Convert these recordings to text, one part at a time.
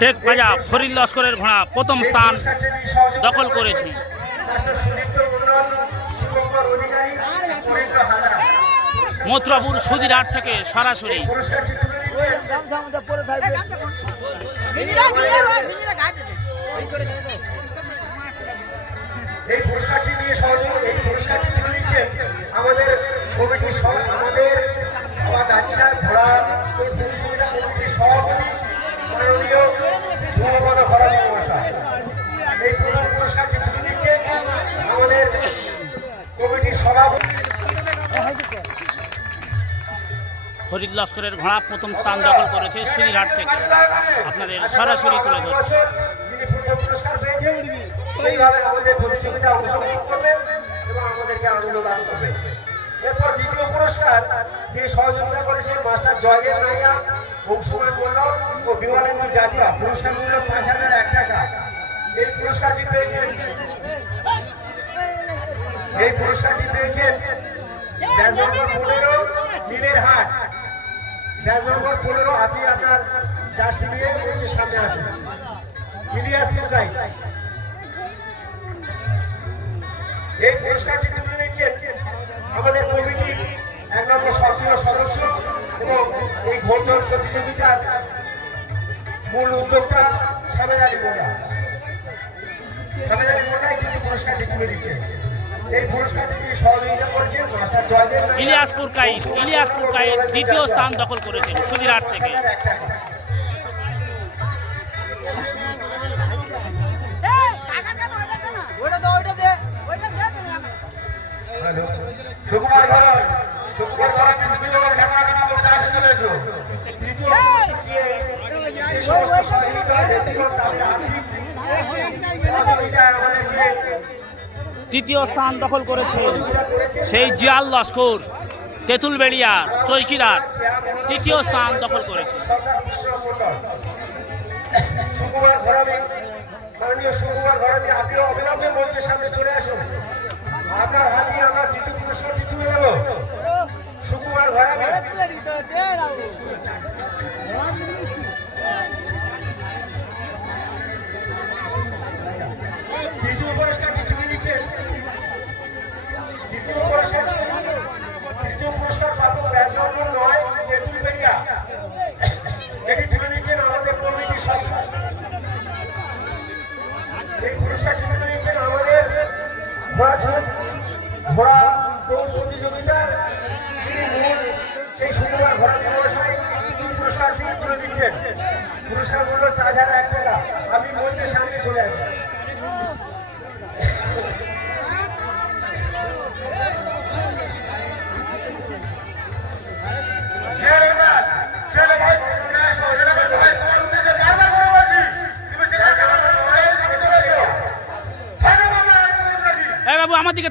Take ভাজা ফরিদ লস্করের ঘোড়া প্রথম স্থান দখল করেছে। মথুরাপুর সুদিরহাট থেকে সরাসরি। আমাদের কমিটির আমাদের ফরিদ লস্করের ঘোড়া প্রথম স্থান দখল করেছে সুদিরহাট থেকে। আপনাদের সরাসরি তুলে ধরছে। যিনি প্রথম পুরস্কার পেয়েছেন এইভাবে আমাদের প্রতিযোগিতা অংশগ্রহণ করবেন এবং আমাদেরকে আনন্দ দান করবেন এরপর দ্বিতীয় পুরস্কার দিয়ে সহযোগিতা করেছেন মাস্টার জয়দেব নাইয়া অংশুমান মন্ডল ও বিমানেন্দু জাতীয়। পুরস্কার মূল্য পাঁচ হাজার এক টাকা। এই পুরস্কারটি পেয়েছেন এই পুরস্কারটি পেয়েছেন ব্যাচ নম্বর পনেরো নীলের হাট। ব্যাচ নম্বর পনেরো, আপনি আপনার জার্সি নিয়ে হচ্ছে সামনে আসুন। ইলিয়াস এই পুরস্কারটি তুলে নিচ্ছেন আমাদের কমিটির এক নম্বর সক্রিয় সদস্য এবং এই ঘোরদৌড় প্রতিযোগিতার মূল উদ্যোক্তা সামেদ আলী মোল্লা। সামেদ আলী মোল্লাই কিন্তু পুরস্কারটি তুলে দিচ্ছেন। ইলিয়াসপুর কাইট ইলিয়াসপুর কাইট দ্বিতীয় স্থান দখল করেছেন সুদিরহাট থেকে সুকুমার ঘর সুকুমার ঘর কিন্তু ঢাকা ঢাকা তৃতীয় সমস্ত সহযোগিতা তৃতীয় স্থান দখল করেছে সেই জিয়াল লস্কর, তেঁতুলবেড়িয়া চৈকিরাট তৃতীয় স্থান দখল করেছে। মাননীয় সুকুমার সামনে চলে আসুন। হাতে পুরস্কার হাজার এক টাকা আমি মঞ্চের সামনে চলে আসি বাবু আমার দিকে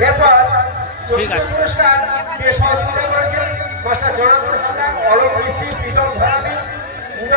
এরপর ঠিক আছে। পুরস্কার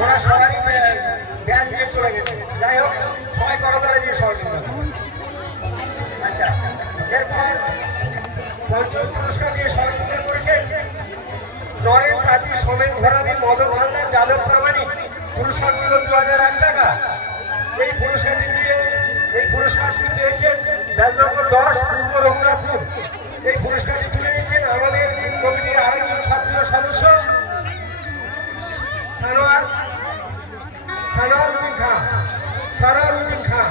ওরা সবারই ব্যান দিয়ে চলে গেছে। যাই হোক, সবাই করতলে দিয়ে সহযোগিতা আচ্ছা এরপর পঞ্চম পুরস্কার দিয়ে সহযোগিতা করেছেন নরেন কাজী সোমেন ঘরামি, মদন হালদার, যাদব প্রামাণিক। পুরস্কার মূল্য দু হাজার এক টাকা। এই পুরস্কারটি দিয়ে, এই পুরস্কারটি পেয়েছেন ব্যাচ নম্বর দশ, পূর্ব রঘুনাথপুর। এই পুরস্কারটি তুলে দিচ্ছেন আমাদের কমিটির আরেকজন সক্রিয় সদস্য, সানোয়ার সানোয়ার উদ্দিন খান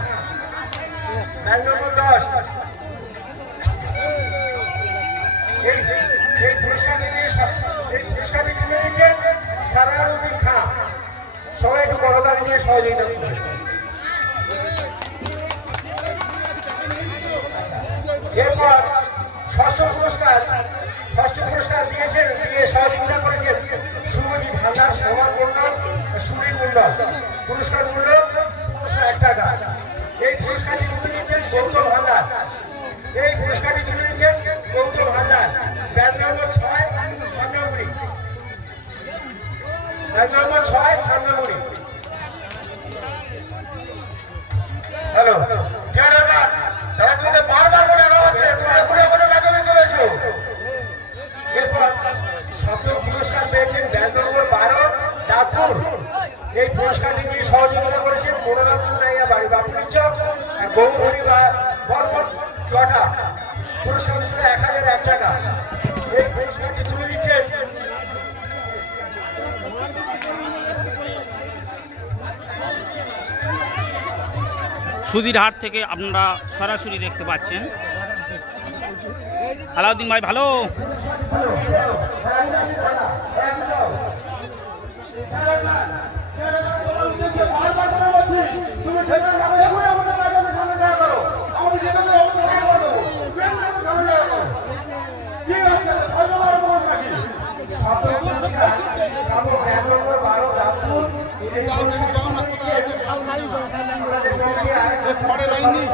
ব্যাচ নম্বর দশ। এই পুরস্কারটি দিয়ে এই সবাই একটু করতালি দিয়ে সহযোগিতা এরপর ষষ্ঠ পুরস্কার ষষ্ঠ পুরস্কার দিয়েছেন দিয়ে সহযোগিতা করেছেন সবার মন্ডল সুনীল মন্ডল ব্যাচ নম্বর ছয় ছান্নামুড়ি ব্যাচ নম্বর ছয় ছান্নামুড়ি হ্যালো। সুধীরহাট থেকে আপনারা সরাসরি দেখতে পাচ্ছেন। আলাউদ্দিন ভাই ভালো? পরে লাইন। নেই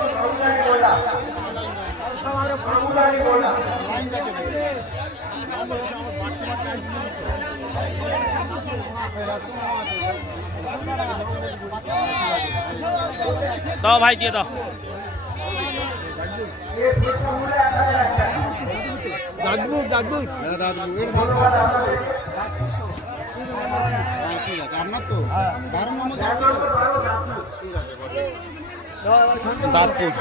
দাও ভাই দিয়ে দাও। দাদু দাদু দাদু ঠিক আছে আপনার তো। বারো নম্বর দাঁতপুর।